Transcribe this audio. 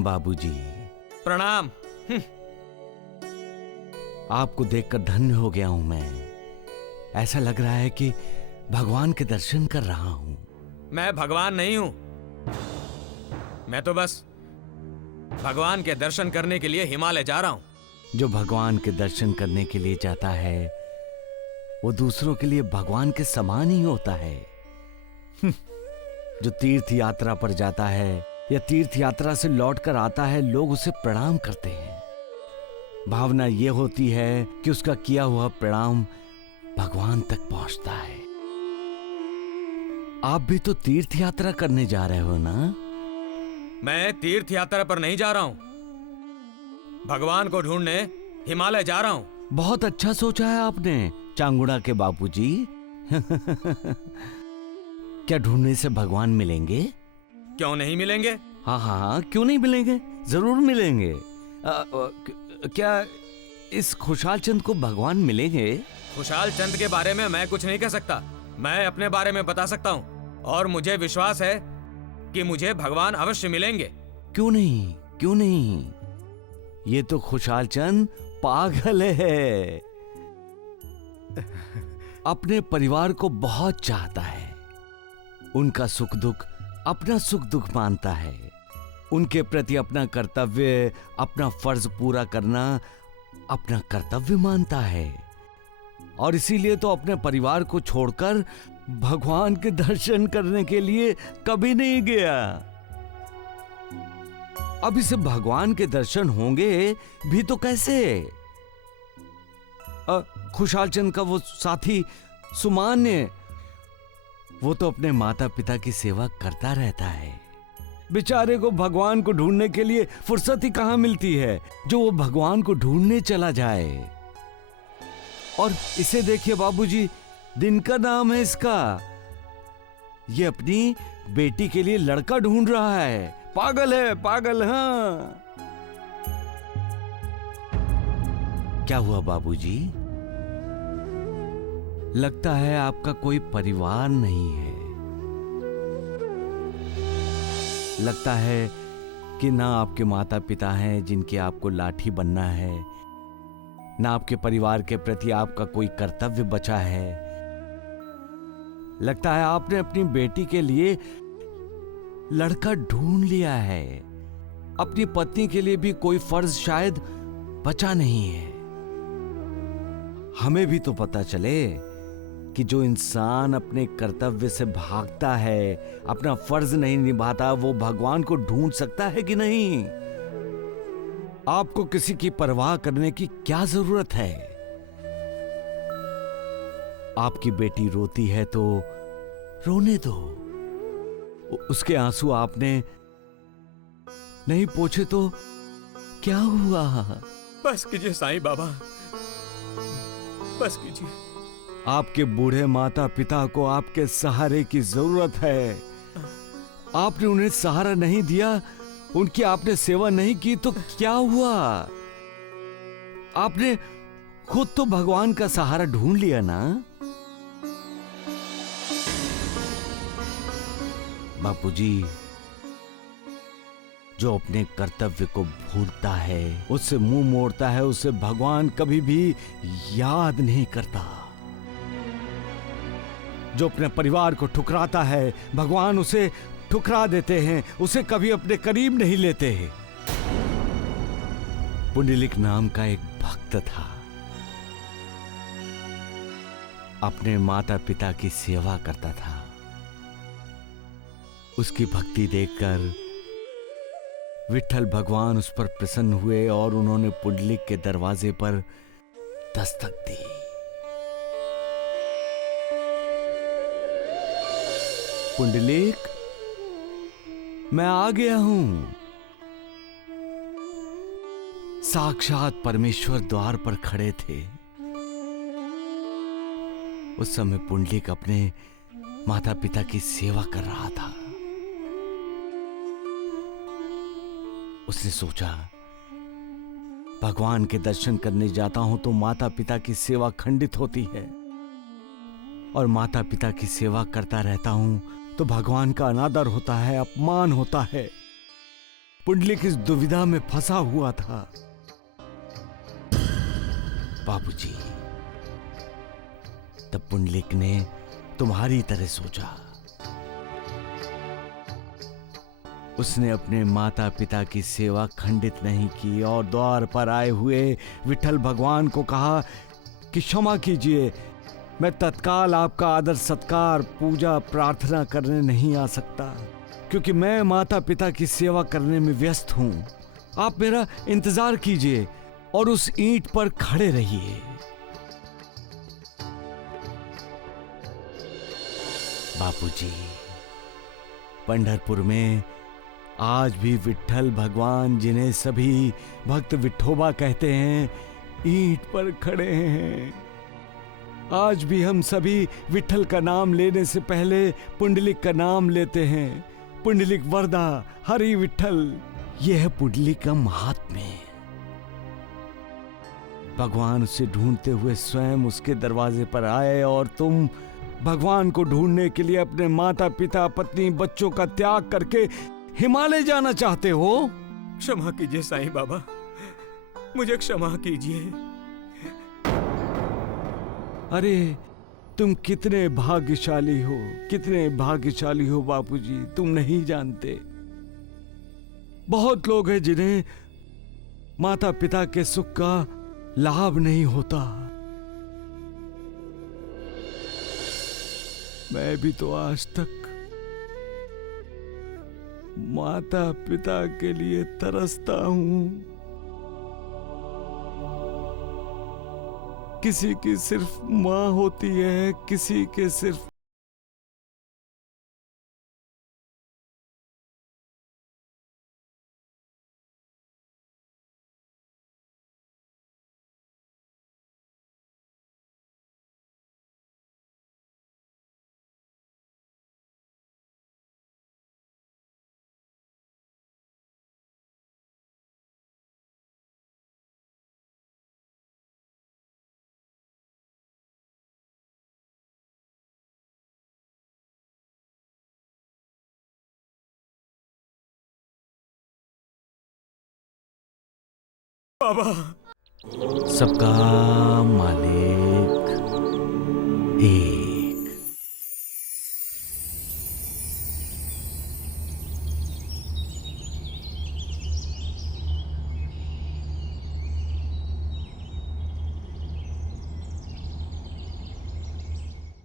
प्रणाम बाबूजी। प्रणाम। आपको देखकर धन्य हो गया हूं मैं। ऐसा लग रहा है कि भगवान के दर्शन कर रहा हूं। मैं भगवान नहीं हूं, मैं तो बस भगवान के दर्शन करने के लिए हिमालय जा रहा हूं। जो भगवान के दर्शन करने के लिए जाता है वो दूसरों के लिए भगवान के समान ही होता है। जो तीर्थ यात्रा पर जाता है या तीर्थ यात्रा से लौटकर आता है, लोग उसे प्रणाम करते हैं। भावना यह होती है कि उसका किया हुआ प्रणाम भगवान तक पहुंचता है। आप भी तो तीर्थ यात्रा करने जा रहे हो ना? मैं तीर्थ यात्रा पर नहीं जा रहा हूं, भगवान को ढूंढने हिमालय जा रहा हूं। बहुत अच्छा सोचा है आपने चांगुड़ा के बापूजी। क्या ढूंढने से भगवान मिलेंगे? क्यों नहीं मिलेंगे? हाँ हाँ हाँ, क्यों नहीं मिलेंगे, जरूर मिलेंगे। क्या इस खुशहाल चंद को भगवान मिलेंगे? खुशहाल चंद के बारे में मैं कुछ नहीं कह सकता, मैं अपने बारे में बता सकता हूँ और मुझे विश्वास है कि मुझे भगवान अवश्य मिलेंगे। क्यों नहीं, क्यों नहीं? ये तो खुशहाल चंद पागल है। अपने परिवार को बहुत चाहता है, उनका सुख दुख अपना सुख दुख मानता है, उनके प्रति अपना कर्तव्य, अपना फर्ज पूरा करना अपना कर्तव्य मानता है। और इसीलिए तो अपने परिवार को छोड़कर भगवान के दर्शन करने के लिए कभी नहीं गया। अब इसे भगवान के दर्शन होंगे भी तो कैसे? खुशहाल चंद का वो साथी सुमान्य, वो तो अपने माता पिता की सेवा करता रहता है। बेचारे को भगवान को ढूंढने के लिए फुर्सत ही कहां मिलती है जो वो भगवान को ढूंढने चला जाए। और इसे देखिए बाबूजी, दिन का नाम है इसका। ये अपनी बेटी के लिए लड़का ढूंढ रहा है। पागल है, पागल। हाँ, क्या हुआ बाबूजी? लगता है आपका कोई परिवार नहीं है। लगता है कि ना आपके माता पिता हैं जिनके आपको लाठी बनना है, ना आपके परिवार के प्रति आपका कोई कर्तव्य बचा है। लगता है आपने अपनी बेटी के लिए लड़का ढूंढ लिया है, अपनी पत्नी के लिए भी कोई फर्ज शायद बचा नहीं है। हमें भी तो पता चले कि जो इंसान अपने कर्तव्य से भागता है, अपना फर्ज नहीं निभाता, वो भगवान को ढूंढ सकता है कि नहीं? आपको किसी की परवाह करने की क्या जरूरत है? आपकी बेटी रोती है तो रोने दो, उसके आंसू आपने नहीं पोंछे तो क्या हुआ? बस कीजिए साईं बाबा, बस कीजिए। आपके बूढ़े माता पिता को आपके सहारे की जरूरत है। आपने उन्हें सहारा नहीं दिया, उनकी आपने सेवा नहीं की तो क्या हुआ? आपने खुद तो भगवान का सहारा ढूंढ लिया ना। बापूजी, जो अपने कर्तव्य को भूलता है, उससे मुंह मोड़ता है, उसे भगवान कभी भी याद नहीं करता। जो अपने परिवार को ठुकराता है, भगवान उसे ठुकरा देते हैं, उसे कभी अपने करीब नहीं लेते। पुंडलिक नाम का एक भक्त था, अपने माता पिता की सेवा करता था। उसकी भक्ति देखकर विट्ठल भगवान उस पर प्रसन्न हुए और उन्होंने पुंडलिक के दरवाजे पर दस्तक दी। पुंडलिक, मैं आ गया हूं। साक्षात परमेश्वर द्वार पर खड़े थे। उस समय पुंडलिक अपने माता पिता की सेवा कर रहा था। उसने सोचा, भगवान के दर्शन करने जाता हूं तो माता पिता की सेवा खंडित होती है, और माता पिता की सेवा करता रहता हूं तो भगवान का अनादर होता है, अपमान होता है। पुंडलिक इस दुविधा में फंसा हुआ था। बाबूजी, तब पुंडलिक ने तुम्हारी तरह सोचा। उसने अपने माता पिता की सेवा खंडित नहीं की और द्वार पर आए हुए विठल भगवान को कहा कि क्षमा कीजिए, मैं तत्काल आपका आदर सत्कार पूजा प्रार्थना करने नहीं आ सकता, क्योंकि मैं माता पिता की सेवा करने में व्यस्त हूं। आप मेरा इंतजार कीजिए और उस ईंट पर खड़े रहिए। बापूजी, पंढरपुर में आज भी विठल भगवान, जिन्हें सभी भक्त विठोबा कहते हैं, ईंट पर खड़े हैं। आज भी हम सभी विठल का नाम लेने से पहले पुंडलिक का नाम लेते हैं। पुंडलिक वरदा हरि विठल, यह है पुंडलिक का महात्म्य। भगवान उसे ढूंढते हुए स्वयं उसके दरवाजे पर आए और तुम भगवान को ढूंढने के लिए अपने माता पिता पत्नी बच्चों का त्याग करके हिमालय जाना चाहते हो। क्षमा कीजिए साईं बाबा, मुझे क्षमा कीजिए। अरे तुम कितने भाग्यशाली हो, कितने भाग्यशाली हो बापूजी, तुम नहीं जानते। बहुत लोग हैं जिन्हें माता पिता के सुख का लाभ नहीं होता। मैं भी तो आज तक माता पिता के लिए तरसता हूं। किसी की सिर्फ मां होती है, किसी के सिर्फ बाबा। सबका मालिक एक।